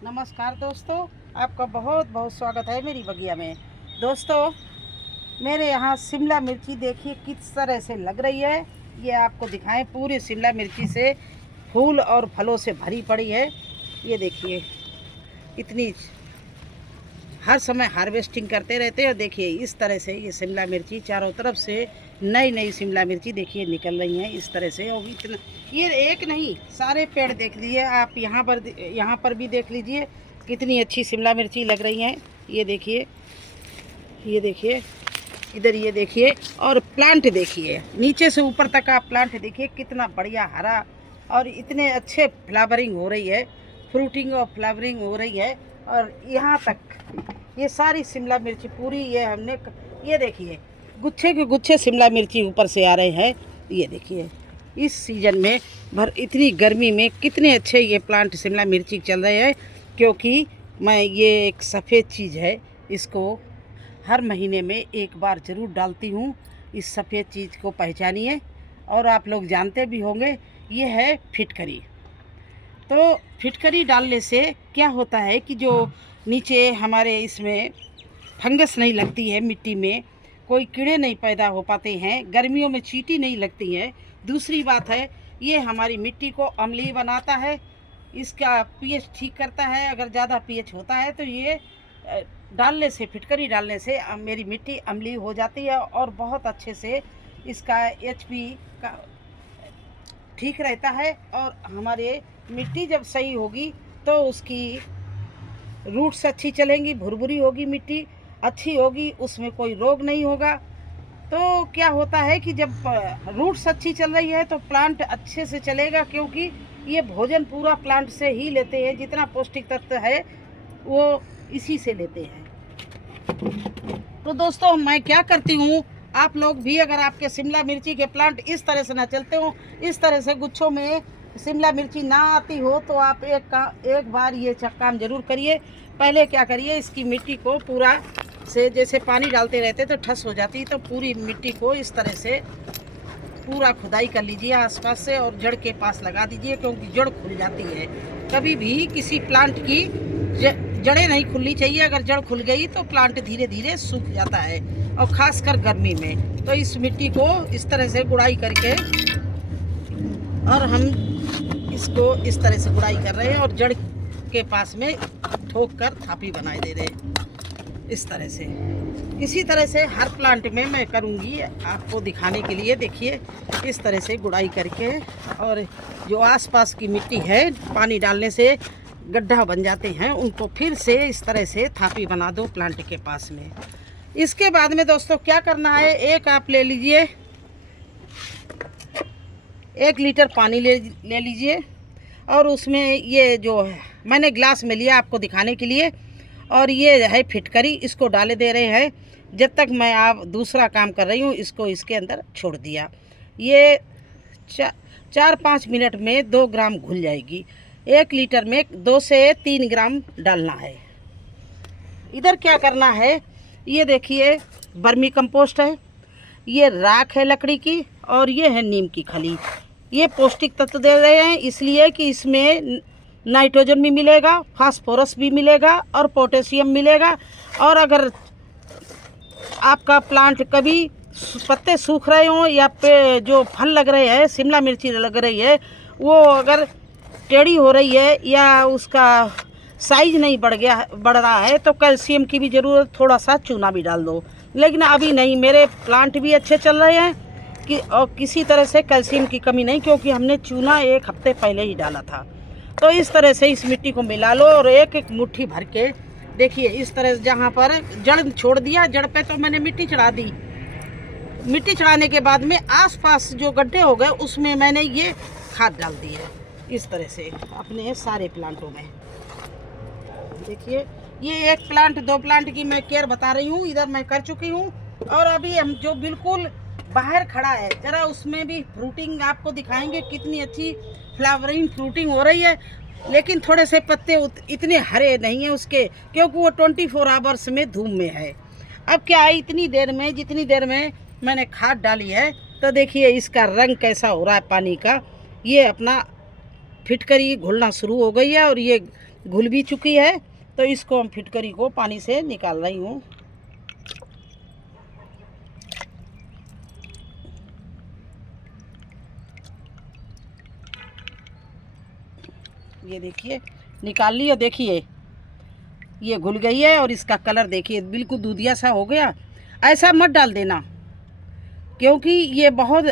नमस्कार दोस्तों, आपका बहुत बहुत स्वागत है मेरी बगिया में। दोस्तों, मेरे यहाँ शिमला मिर्ची देखिए किस तरह से लग रही है। ये आपको दिखाएं, पूरी शिमला मिर्ची से फूल और फलों से भरी पड़ी है। ये देखिए इतनी, हर समय हार्वेस्टिंग करते रहते हैं। देखिए इस तरह से ये शिमला मिर्ची चारों तरफ से नई नई शिमला मिर्ची देखिए निकल रही हैं इस तरह से। और इतना, ये एक नहीं सारे पेड़ देख लीजिए आप, यहाँ पर भी देख लीजिए कितनी अच्छी शिमला मिर्ची लग रही हैं। ये देखिए, ये देखिए, इधर ये देखिए, और प्लांट देखिए नीचे से ऊपर तक आप प्लांट देखिए कितना बढ़िया हरा, और इतने अच्छे फ्लावरिंग हो रही है, फ्रूटिंग और फ्लावरिंग हो रही है। और यहाँ तक ये सारी शिमला मिर्ची पूरी, ये हमने, ये देखिए गुच्छे के गुच्छे शिमला मिर्ची ऊपर से आ रहे हैं। ये देखिए इस सीज़न में भर इतनी गर्मी में कितने अच्छे ये प्लांट शिमला मिर्ची चल रहे हैं। क्योंकि मैं, ये एक सफ़ेद चीज़ है, इसको हर महीने में एक बार ज़रूर डालती हूँ। इस सफ़ेद चीज़ को पहचानिए, और आप लोग जानते भी होंगे, ये है फिटकरी। तो फिटकरी डालने से क्या होता है कि जो नीचे हमारे इसमें फंगस नहीं लगती है, मिट्टी में कोई कीड़े नहीं पैदा हो पाते हैं, गर्मियों में चींटी नहीं लगती है। दूसरी बात है, ये हमारी मिट्टी को अम्लीय बनाता है, इसका पीएच ठीक करता है। अगर ज़्यादा पीएच होता है तो ये डालने से, फिटकरी डालने से मेरी मिट्टी अम्लीय हो जाती है, और बहुत अच्छे से इसका एचपी का ठीक रहता है। और हमारे मिट्टी जब सही होगी तो उसकी रूट्स अच्छी चलेंगी, भुरभुरी होगी, मिट्टी अच्छी होगी, उसमें कोई रोग नहीं होगा। तो क्या होता है कि जब रूट्स अच्छी चल रही है तो प्लांट अच्छे से चलेगा, क्योंकि ये भोजन पूरा प्लांट से ही लेते हैं, जितना पौष्टिक तत्व है वो इसी से लेते हैं। तो दोस्तों, मैं क्या करती हूँ, आप लोग भी अगर आपके शिमला मिर्ची के प्लांट इस तरह से ना चलते हो, इस तरह से गुच्छों में शिमला मिर्ची ना आती हो, तो आप एक बार ये काम जरूर करिए। पहले क्या करिए, इसकी मिट्टी को पूरा से, जैसे पानी डालते रहते तो ठस हो जाती, तो पूरी मिट्टी को इस तरह से पूरा खुदाई कर लीजिए आसपास से, और जड़ के पास लगा दीजिए, क्योंकि जड़ खुल जाती है। कभी भी किसी प्लांट की जड़ें नहीं खुलनी चाहिए। अगर जड़ खुल गई तो प्लांट धीरे धीरे सूख जाता है, और ख़ासकर गर्मी में। तो इस मिट्टी को इस तरह से गुड़ाई करके, और हम इसको इस तरह से गुड़ाई कर रहे हैं, और जड़ के पास में ठोक कर थापी बनाए दे रहे हैं इस तरह से। इसी तरह से हर प्लांट में मैं करूँगी आपको दिखाने के लिए। देखिए इस तरह से गुड़ाई करके, और जो आसपास की मिट्टी है पानी डालने से गड्ढा बन जाते हैं, उनको फिर से इस तरह से थापी बना दो प्लांट के पास में। इसके बाद में दोस्तों क्या करना है, एक आप ले लीजिए, 1 लीटर पानी ले लीजिए, और उसमें ये जो है मैंने ग्लास में लिया आपको दिखाने के लिए, और ये है फिटकरी, इसको डाले दे रहे हैं। जब तक मैं आप दूसरा काम कर रही हूँ, इसको इसके अंदर छोड़ दिया। ये 4-5 मिनट में 2 ग्राम घुल जाएगी। 1 लीटर में 2 से 3 ग्राम डालना है। इधर क्या करना है, ये देखिए वर्मी कंपोस्ट है, ये राख है लकड़ी की, और ये है नीम की खली। ये पौष्टिक तत्व दे रहे हैं, इसलिए कि इसमें नाइट्रोजन भी मिलेगा, फास्फोरस भी मिलेगा, और पोटेशियम मिलेगा। और अगर आपका प्लांट कभी पत्ते सूख रहे हों, या पे जो फल लग रहे हैं, शिमला मिर्ची लग रही है, वो अगर टेढ़ी हो रही है, या उसका साइज नहीं बढ़ रहा है, तो कैल्शियम की भी ज़रूरत, थोड़ा सा चूना भी डाल दो। लेकिन अभी नहीं, मेरे प्लांट भी अच्छे चल रहे हैं और किसी तरह से कैल्शियम की कमी नहीं, क्योंकि हमने चूना 1 हफ्ते पहले ही डाला था। तो इस तरह से इस मिट्टी को मिला लो, और एक मुट्ठी भर के देखिए इस तरह से, जहाँ पर जड़ छोड़ दिया, जड़ पे तो मैंने मिट्टी चढ़ा दी। मिट्टी चढ़ाने के बाद में आसपास जो गड्ढे हो गए, उसमें मैंने ये खाद डाल दी है इस तरह से अपने सारे प्लांटों में। देखिए ये 1 प्लांट 2 प्लांट की मैं केयर बता रही हूँ, इधर मैं कर चुकी हूँ। और अभी हम जो बिल्कुल बाहर खड़ा है, जरा उसमें भी फ्रूटिंग आपको दिखाएंगे, कितनी अच्छी फ्लावरिंग फ्रूटिंग हो रही है। लेकिन थोड़े से पत्ते इतने हरे नहीं हैं उसके, क्योंकि वो 24 आवर्स में धूप में है। अब क्या है, इतनी देर में, जितनी देर में मैंने खाद डाली है, तो देखिए इसका रंग कैसा हो रहा है पानी का। ये अपना फिटकरी घुलना शुरू हो गई है, और ये घुल भी चुकी है। तो इसको हम फिटकरी को पानी से निकाल रही हूँ। ये देखिए निकाल ली, और देखिए ये घुल गई है और इसका कलर देखिए बिल्कुल दूधिया सा हो गया। ऐसा मत डाल देना, क्योंकि ये बहुत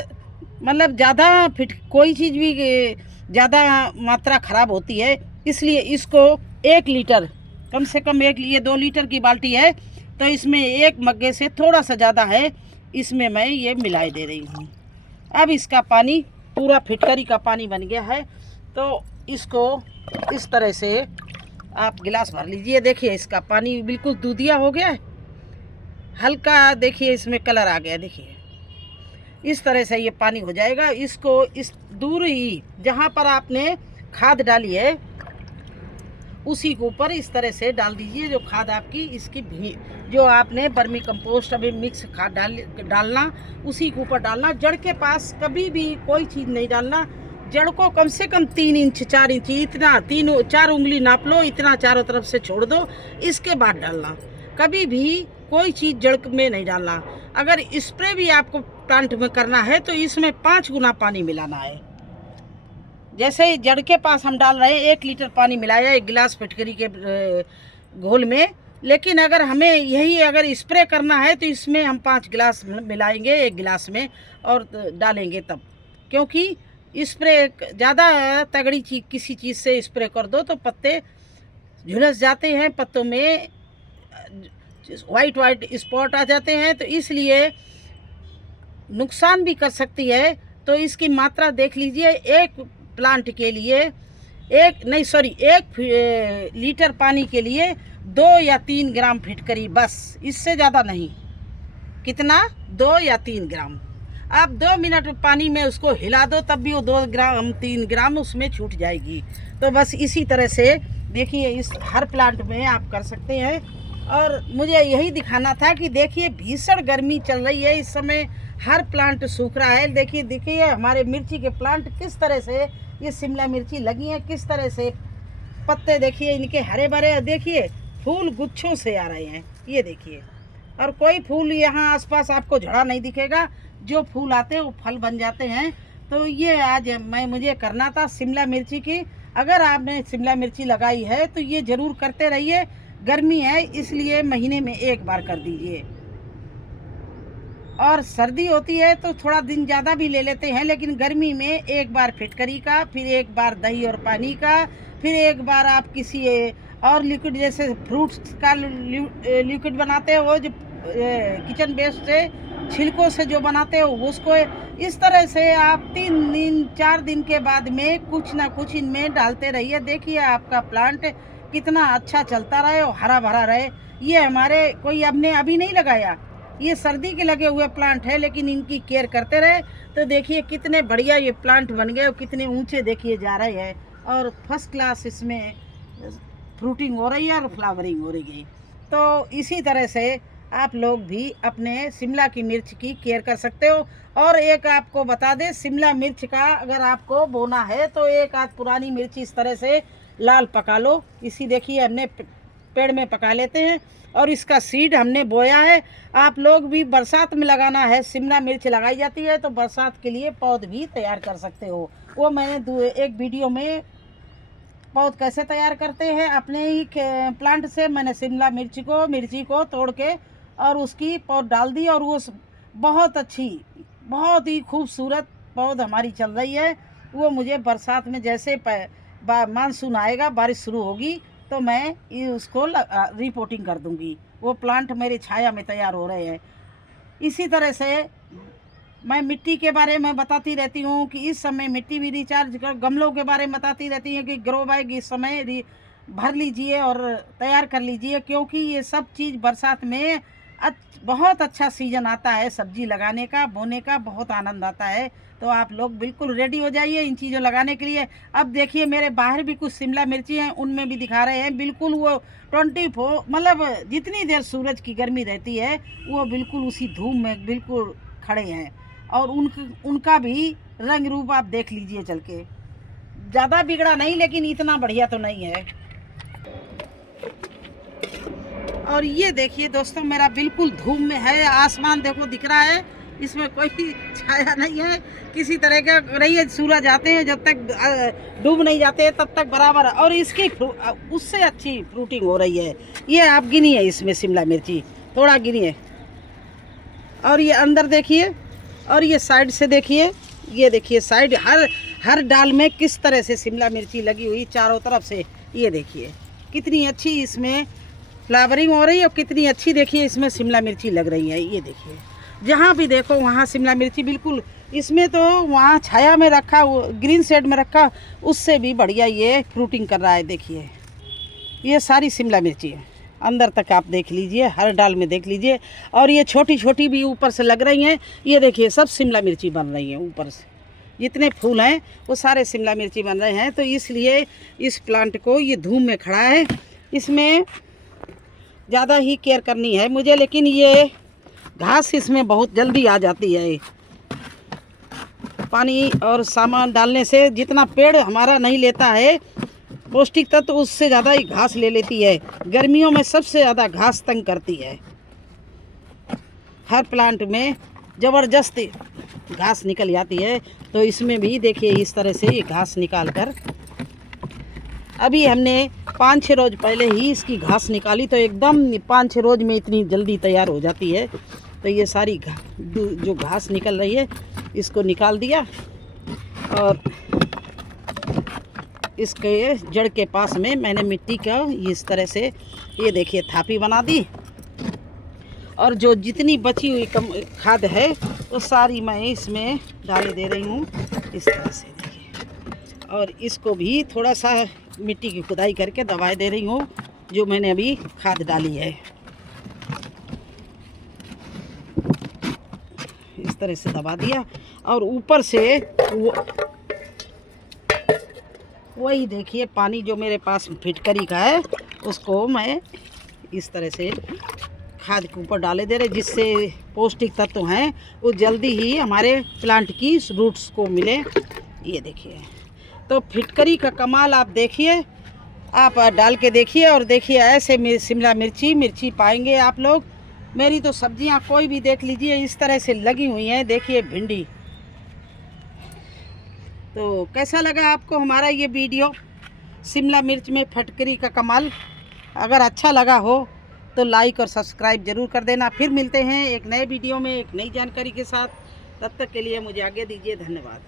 मतलब ज़्यादा फिट कोई चीज़ भी ज़्यादा मात्रा ख़राब होती है। इसलिए इसको 1 लीटर, कम से कम ये 2 लीटर की बाल्टी है, तो इसमें 1 मग्गे से थोड़ा सा ज़्यादा है, इसमें मैं ये मिलाई दे रही हूँ। अब इसका पानी पूरा फिटकरी का पानी बन गया है। तो इसको इस तरह से आप गिलास भर लीजिए। देखिए इसका पानी बिल्कुल दूधिया हो गया है, हल्का देखिए इसमें कलर आ गया। देखिए इस तरह से ये पानी हो जाएगा। इसको इस दूर ही जहाँ पर आपने खाद डाली है उसी के ऊपर इस तरह से डाल दीजिए। जो खाद आपकी इसकी जो आपने वर्मी कंपोस्ट अभी मिक्स खाद डालना उसी के ऊपर डालना। जड़ के पास कभी भी कोई चीज़ नहीं डालना। जड़ को कम से कम 3 इंच 4 इंच इतना 4 उंगली नाप लो, इतना चारों तरफ से छोड़ दो, इसके बाद डालना। कभी भी कोई चीज़ जड़ में नहीं डालना। अगर स्प्रे भी आपको प्लांट में करना है तो इसमें 5 गुना पानी मिलाना है। जैसे जड़ के पास हम डाल रहे हैं 1 लीटर पानी मिलाया 1 गिलास फिटकरी के घोल में, लेकिन अगर हमें यही अगर स्प्रे करना है तो इसमें हम 5 गिलास मिलाएंगे 1 गिलास में और डालेंगे तब। क्योंकि स्प्रे ज़्यादा तगड़ी चीज किसी चीज़ से स्प्रे कर दो तो पत्ते झुलस जाते हैं, पत्तों में वाइट स्पॉट आ जाते हैं, तो इसलिए नुकसान भी कर सकती है। तो इसकी मात्रा देख लीजिए। 1 प्लांट के लिए 1 लीटर पानी के लिए 2 या 3 ग्राम फिटकरी, बस, इससे ज़्यादा नहीं। कितना? 2 या 3 ग्राम। आप 2 मिनट पानी में उसको हिला दो तब भी वो 2 ग्राम 3 ग्राम उसमें छूट जाएगी। तो बस इसी तरह से देखिए इस हर प्लांट में आप कर सकते हैं। और मुझे यही दिखाना था कि देखिए भीषण गर्मी चल रही है इस समय, हर प्लांट सूख रहा है। देखिए हमारे मिर्ची के प्लांट किस तरह से, ये शिमला मिर्ची लगी है किस तरह से, पत्ते देखिए इनके हरे भरे, देखिए फूल गुच्छों से आ रहे हैं। ये देखिए, और कोई फूल यहाँ आसपास आपको झड़ा नहीं दिखेगा। जो फूल आते हैं वो फल बन जाते हैं। तो ये आज मुझे करना था शिमला मिर्ची की। अगर आपने शिमला मिर्ची लगाई है तो ये ज़रूर करते रहिए। गर्मी है इसलिए महीने में 1 बार कर दीजिए। और सर्दी होती है तो थोड़ा दिन ज़्यादा भी ले लेते हैं, लेकिन गर्मी में 1 बार फिटकरी का, फिर 1 बार दही और पानी का, फिर 1 बार आप किसी और लिक्विड जैसे फ्रूट्स का लिक्विड बनाते हो, वो जो किचन वेस्ट से छिलकों से जो बनाते हो उसको, इस तरह से आप 3 दिन 4 दिन के बाद में कुछ ना कुछ इनमें डालते रहिए। देखिए आपका प्लांट कितना अच्छा चलता रहे और हरा भरा रहे। ये हमारे कोई अभी नहीं लगाया, ये सर्दी के लगे हुए प्लांट है, लेकिन इनकी केयर करते रहे तो देखिए कितने बढ़िया ये प्लांट बन गए और कितने ऊंचे देखिए जा रहे हैं। और फर्स्ट क्लास इसमें फ्रूटिंग हो रही है और फ्लावरिंग हो रही है। तो इसी तरह से आप लोग भी अपने शिमला की मिर्च की केयर कर सकते हो। और एक आपको बता दें, शिमला मिर्च का अगर आपको बोना है तो 1 आध पुरानी मिर्च इस तरह से लाल पका लो। इसी देखिए हमने पेड़ में पका लेते हैं और इसका सीड हमने बोया है। आप लोग भी बरसात में लगाना है, शिमला मिर्च लगाई जाती है तो बरसात के लिए पौध भी तैयार कर सकते हो। वो मैंने एक वीडियो में पौध कैसे तैयार करते हैं अपने ही प्लांट से मैंने शिमला मिर्ची को तोड़ के और उसकी पौध डाल दी, और वो बहुत अच्छी, बहुत ही खूबसूरत पौध हमारी चल रही है। वो मुझे बरसात में जैसे मानसून आएगा, बारिश शुरू होगी तो मैं उसको रिपोर्टिंग कर दूंगी। वो प्लांट मेरे छाया में तैयार हो रहे हैं। इसी तरह से मैं मिट्टी के बारे में बताती रहती हूँ कि इस समय मिट्टी भी रिचार्ज कर, गमलों के बारे में बताती रहती है कि ग्रो बैग इस समय भर लीजिए और तैयार कर लीजिए, क्योंकि ये सब चीज़ बरसात में बहुत अच्छा सीजन आता है सब्जी लगाने का, बोने का बहुत आनंद आता है। तो आप लोग बिल्कुल रेडी हो जाइए इन चीज़ों लगाने के लिए। अब देखिए मेरे बाहर भी कुछ शिमला मिर्ची हैं, उनमें भी दिखा रहे हैं बिल्कुल वो 24 मतलब जितनी देर सूरज की गर्मी रहती है वो बिल्कुल उसी धूम में बिल्कुल खड़े हैं। और उनका भी रंग रूप आप देख लीजिए चल के। ज़्यादा बिगड़ा नहीं, लेकिन इतना बढ़िया तो नहीं है। और ये देखिए दोस्तों, मेरा बिल्कुल धूप में है, आसमान देखो दिख रहा है, इसमें कोई छाया नहीं है किसी तरह का नहीं है। सूरज आते हैं जब तक डूब नहीं जाते तब तक बराबर, और इसकी उससे अच्छी फ्रूटिंग हो रही है। ये आप गिनिए, इसमें शिमला मिर्ची थोड़ा गिनिए, और ये अंदर देखिए, और ये साइड से देखिए, ये देखिए साइड हर डाल में किस तरह से शिमला मिर्ची लगी हुई चारों तरफ से। ये देखिए कितनी अच्छी इसमें फ्लावरिंग हो रही है, और कितनी अच्छी देखिए इसमें शिमला मिर्ची लग रही है। ये देखिए जहाँ भी देखो वहाँ शिमला मिर्ची, बिल्कुल इसमें तो वहाँ छाया में रखा, ग्रीन शेड में रखा, उससे भी बढ़िया ये फ्रूटिंग कर रहा है। देखिए ये सारी शिमला मिर्ची है, अंदर तक आप देख लीजिए, हर डाल में देख लीजिए, और ये छोटी छोटी भी ऊपर से लग रही हैं। ये देखिए सब शिमला मिर्ची बन रही हैं, ऊपर से जितने फूल हैं वो सारे शिमला मिर्ची बन रहे हैं। तो इसलिए इस प्लांट को, ये धूप में खड़ा है, इसमें ज़्यादा ही केयर करनी है मुझे, लेकिन ये घास इसमें बहुत जल्दी आ जाती है। पानी और सामान डालने से जितना पेड़ हमारा नहीं लेता है पौष्टिक तत्व, उससे ज़्यादा ही घास ले लेती है। गर्मियों में सबसे ज़्यादा घास तंग करती है, हर प्लांट में ज़बरदस्त घास निकल जाती है। तो इसमें भी देखिए इस तरह से ये घास निकाल कर, अभी हमने 5-6 रोज़ पहले ही इसकी घास निकाली, तो एकदम 5-6 रोज़ में इतनी जल्दी तैयार हो जाती है। तो ये सारी जो घास निकल रही है इसको निकाल दिया, और इसके जड़ के पास में मैंने मिट्टी का इस तरह से, ये देखिए थापी बना दी, और जो जितनी बची हुई खाद है वो सारी मैं इसमें डाल दे रही हूँ इस तरह से। देखिए, और इसको भी थोड़ा सा मिट्टी की खुदाई करके दबा दे रही हूँ, जो मैंने अभी खाद डाली है। इस तरह से दबा दिया, और ऊपर से वही देखिए पानी जो मेरे पास फिटकरी का है उसको मैं इस तरह से खाद के ऊपर डाले दे रहे, जिससे पौष्टिक तत्व हैं वो जल्दी ही हमारे प्लांट की रूट्स को मिले। ये देखिए, तो फिटकरी का कमाल आप देखिए, आप डाल के देखिए, और देखिए ऐसे शिमला मिर्ची पाएंगे आप लोग। मेरी तो सब्जियां कोई भी देख लीजिए इस तरह से लगी हुई हैं। देखिए भिंडी, तो कैसा लगा आपको हमारा ये वीडियो शिमला मिर्च में फटकरी का कमाल? अगर अच्छा लगा हो तो लाइक और सब्सक्राइब ज़रूर कर देना। फिर मिलते हैं एक नए वीडियो में एक नई जानकारी के साथ। तब तक के लिए मुझे आगे दीजिए, धन्यवाद।